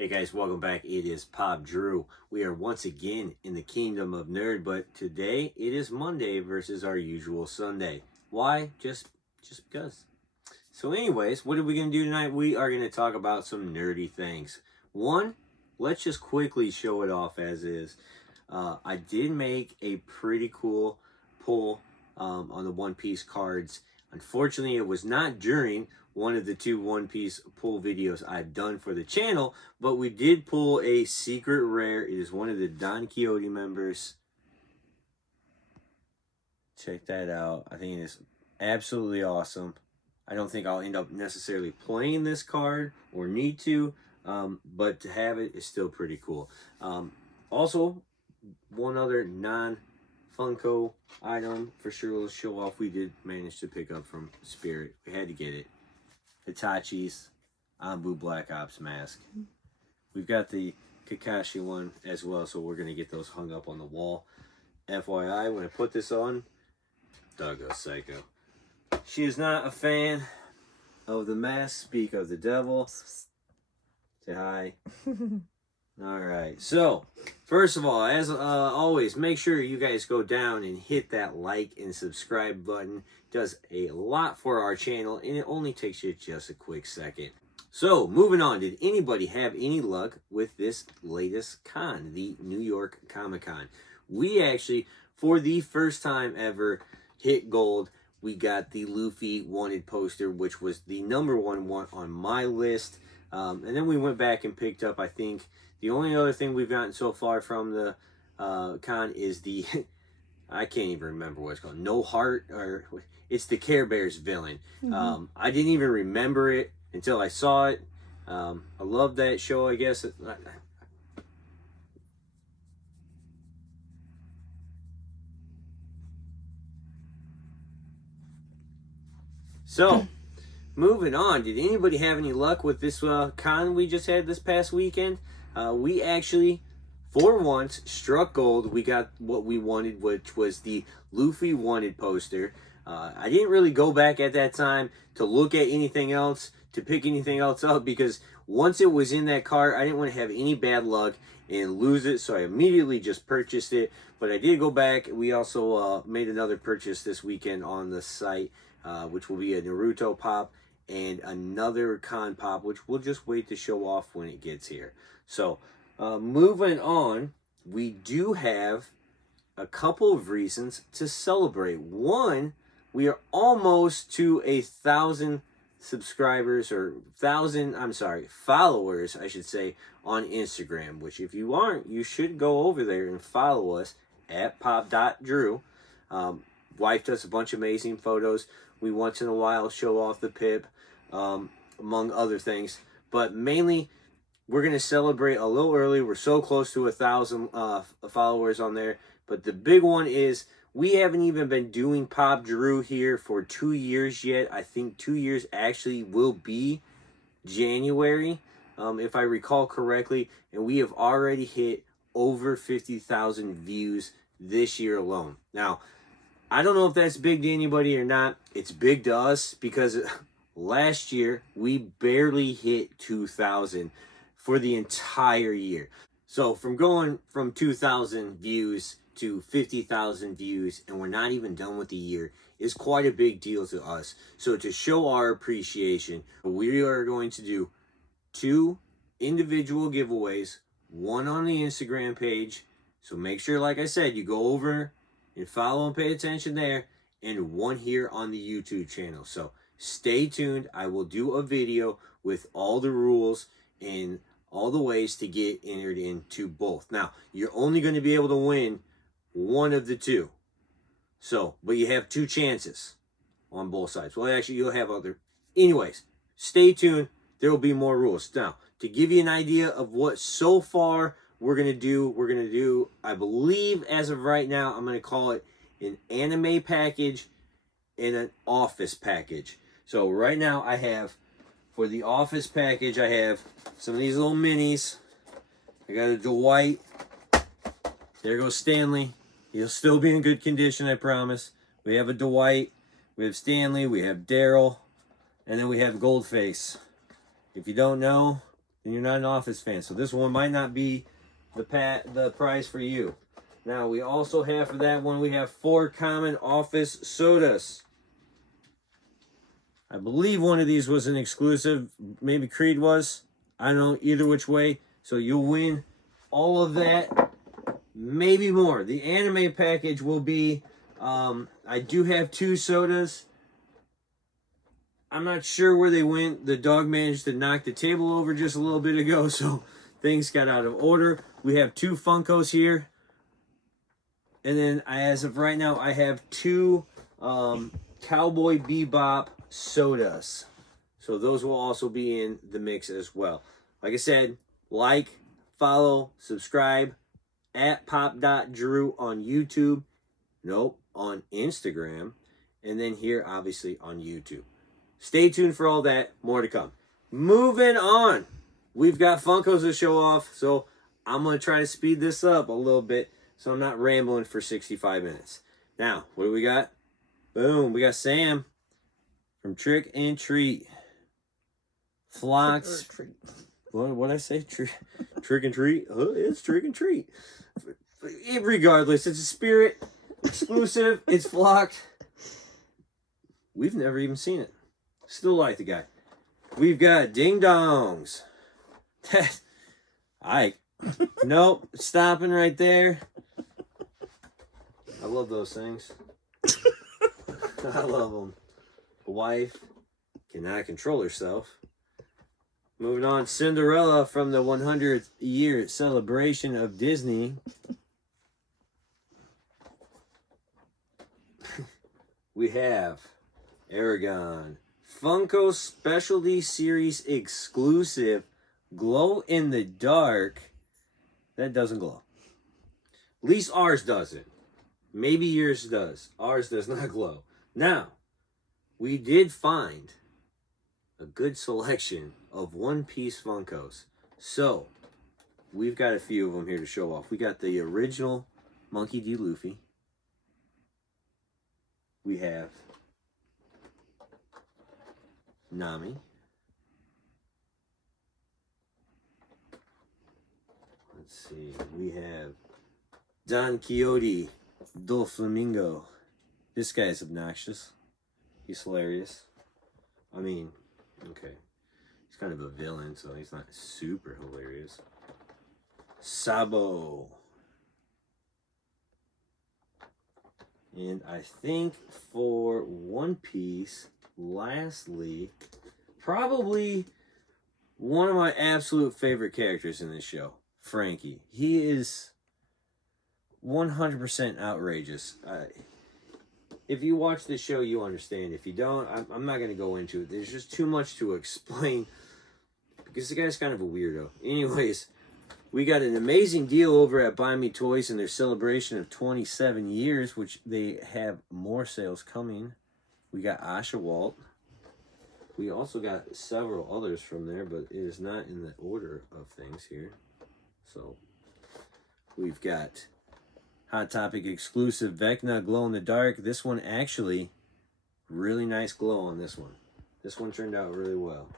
Hey guys, welcome back. It is Pop Drew. We are once again in the kingdom of nerd, but today it is Monday versus our usual Sunday. Why? Just because. So anyways, what are we going to do tonight? We are going to talk about some nerdy things. One, let's just quickly show it off as is. I did make a pretty cool pull on the One Piece cards. Unfortunately, it was not during one of the two One Piece pull videos I've done for the channel, but we did pull a secret rare. It is one of the Don Quixote members. Check that out. I think it is absolutely awesome. I don't think I'll end up necessarily playing this card or need to, but to have it is still pretty cool. Also, one other non-Funko item for sure will show off. We did manage to pick up from Spirit. We had to get it. Hitachi's Anbu Black Ops mask. We've got the Kakashi one as well, so we're going to get those hung up on the wall. FYI, when I put this on, Doug goes psycho. She is not a fan of the mask. Speak of the devil. Say hi. Alright, so first of all, as always, make sure you guys go down and hit that like and subscribe button. It does a lot for our channel, and it only takes you just a quick second. So, moving on, did anybody have any luck with this latest con, the New York Comic Con? We actually, for the first time ever, hit gold. We got the Luffy wanted poster, which was the #1 one on my list. And then we went back and picked up, I think, the only other thing we've gotten so far from the con is the, I can't even remember what it's called, No Heart, or it's the Care Bears villain. I didn't even remember it until I saw it. I love that show, I guess. So, moving on, did anybody have any luck with this con we just had this past weekend? We actually, for once, struck gold. We got what we wanted, which was the Luffy wanted poster. I didn't really go back at that time to look at anything else, to pick anything else up, because once it was in that cart, I didn't want to have any bad luck and lose it, so I immediately just purchased it. But I did go back. We also made another purchase this weekend on the site, which will be a Naruto pop and another con pop, which we'll just wait to show off when it gets here. So, moving on, we do have a couple of reasons to celebrate. One, we are almost to 1,000 subscribers, or followers, I should say, on Instagram, which if you aren't, you should go over there and follow us at pop.drew. Wife does a bunch of amazing photos. We once in a while show off the pip, among other things, but mainly we're going to celebrate a little early. We're so close to 1,000 followers on there. But the big one is we haven't even been doing Pop Drew here for 2 years yet. I think 2 years actually will be January, if I recall correctly. And we have already hit over 50,000 views this year alone. Now, I don't know if that's big to anybody or not. It's big to us because last year we barely hit 2,000 for the entire year. So from going from 2,000 views to 50,000 views, and we're not even done with the year, is quite a big deal to us. So to show our appreciation, we are going to do 2 individual giveaways, one on the Instagram page. So make sure, like I said, you go over and follow and pay attention there, and one here on the YouTube channel. So stay tuned. I will do a video with all the rules and all the ways to get entered into both. Now, you're only going to be able to win one of the 2. So, but you have 2 chances on both sides. Well, actually, you'll have other. Anyways, stay tuned. There will be more rules. Now, to give you an idea of what so far we're going to do, I believe as of right now, I'm going to call it an anime package and an office package. So right now I have, for the office package, I have some of these little minis. I got a Dwight. There goes Stanley. He'll still be in good condition, I promise. We have a Dwight. We have Stanley. We have Daryl. And then we have Goldface. If you don't know, then you're not an Office fan. So this one might not be the prize for you. Now, we also have for that one, we have 4 common Office sodas. I believe one of these was an exclusive. Maybe Creed was. I don't know. Either which way. So you'll win all of that. Maybe more. The anime package will be... I do have 2 sodas. I'm not sure where they went. The dog managed to knock the table over just a little bit ago, so things got out of order. We have 2 Funkos here. And then, as of right now, I have 2 Cowboy Bebop sodas. So those will also be in the mix as well. Like I said, like, follow, subscribe at pop.drew on YouTube. Nope, on Instagram. And then here, obviously, on YouTube. Stay tuned for all that. More to come. Moving on. We've got Funkos to show off, so I'm going to try to speed this up a little bit so I'm not rambling for 65 minutes. Now, what do we got? Boom, we got Sam from Trick and Treat. Phlox. What did I say? Trick and Treat? Oh, it's Trick and Treat. Regardless, it's a Spirit exclusive. It's Phlox. We've never even seen it. Still like the guy. We've got Ding Dongs. Nope, stopping right there. I love those things. I love them. A wife cannot control herself. Moving on, Cinderella from the 100th year celebration of Disney. We have Aragon. Funko Specialty Series exclusive. Glow in the dark. That doesn't glow. At least ours doesn't. Maybe yours does. Ours does not glow. Now, we did find a good selection of one-piece Funkos. So, we've got a few of them here to show off. We got the original Monkey D. Luffy. We have Nami. Let's see. We have Don Quixote Doflamingo. This guy is obnoxious. He's hilarious. I mean, okay. He's kind of a villain, so he's not super hilarious. Sabo. And I think for One Piece, lastly, probably one of my absolute favorite characters in this show, Frankie. He is 100% outrageous. If you watch this show, you understand. If you don't, I'm not going to go into it. There's just too much to explain because the guy's kind of a weirdo. Anyways, we got an amazing deal over at Buy Me Toys in their celebration of 27 years, which they have more sales coming. We got Asha Walt. We also got several others from there, but it is not in the order of things here. So, we've got Hot Topic exclusive Vecna Glow in the Dark. This one actually, really nice glow on this one. This one turned out really well.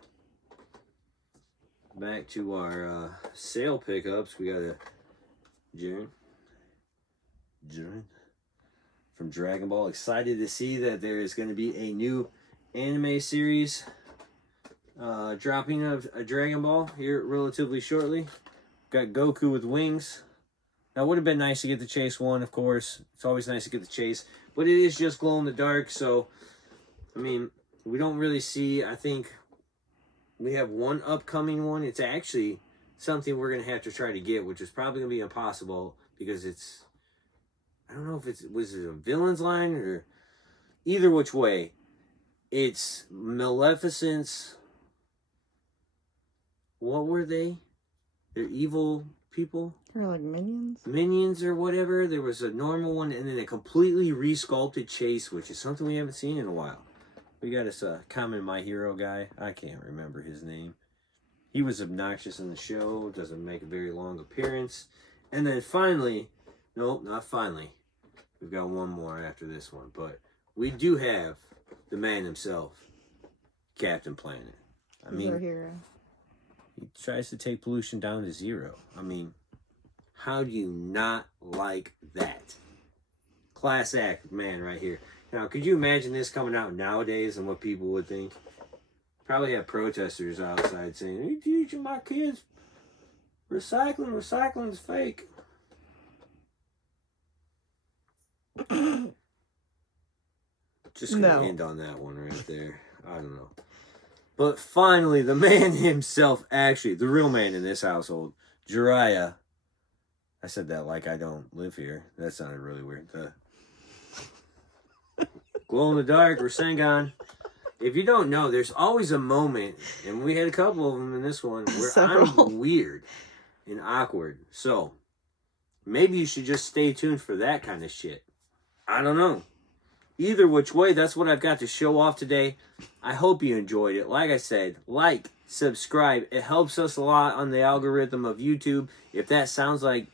Back to our sale pickups. We got a Jiren from Dragon Ball. Excited to see that there is going to be a new anime series dropping of a Dragon Ball here relatively shortly. Got Goku with wings. Now, it would have been nice to get the Chase one, of course. It's always nice to get the Chase. But it is just glow in the dark, so, I mean, we don't really see, I think, we have one upcoming one. It's actually something we're going to have to try to get, which is probably going to be impossible because it's, I don't know if was it a villain's line or either which way. It's Maleficent's, what were they? They're evil people? Or like minions? Minions or whatever. There was a normal one and then a completely resculpted Chase, which is something we haven't seen in a while. We got this common My Hero guy. I can't remember his name. He was obnoxious in the show. Doesn't make a very long appearance. And then finally, nope, not finally. We've got one more after this one. But we do have the man himself, Captain Planet. I mean, our hero. He tries to take pollution down to zero. I mean, how do you not like that? Class act man right here. Now, could you imagine this coming out nowadays and what people would think? Probably have protesters outside saying, "Are you teaching my kids recycling? Recycling is fake." Just gonna end on that one right there. I don't know. But finally, the man himself, actually, the real man in this household, Jiraiya. I said that like I don't live here. That sounded really weird. Glow in the dark, Rasengan. If you don't know, there's always a moment, and we had a couple of them in this one, where I'm weird and awkward. So, maybe you should just stay tuned for that kind of shit. I don't know. Either which way, that's what I've got to show off today. I hope you enjoyed it. Like I said, like, subscribe. It helps us a lot on the algorithm of YouTube. If that sounds like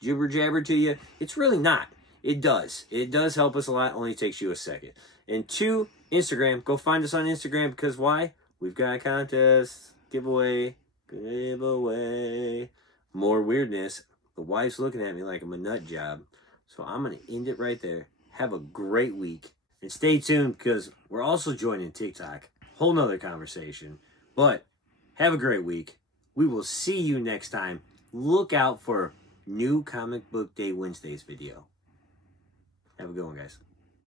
jibber jabber to you, it's really not. It does. It does help us a lot. It only takes you a second. And 2, Instagram. Go find us on Instagram because why? We've got a contest, giveaway, more weirdness. The wife's looking at me like I'm a nut job. So I'm going to end it right there. Have a great week. And stay tuned because we're also joining TikTok. Whole nother conversation. But have a great week. We will see you next time. Look out for new Comic Book Day Wednesdays video. Have a good one, guys.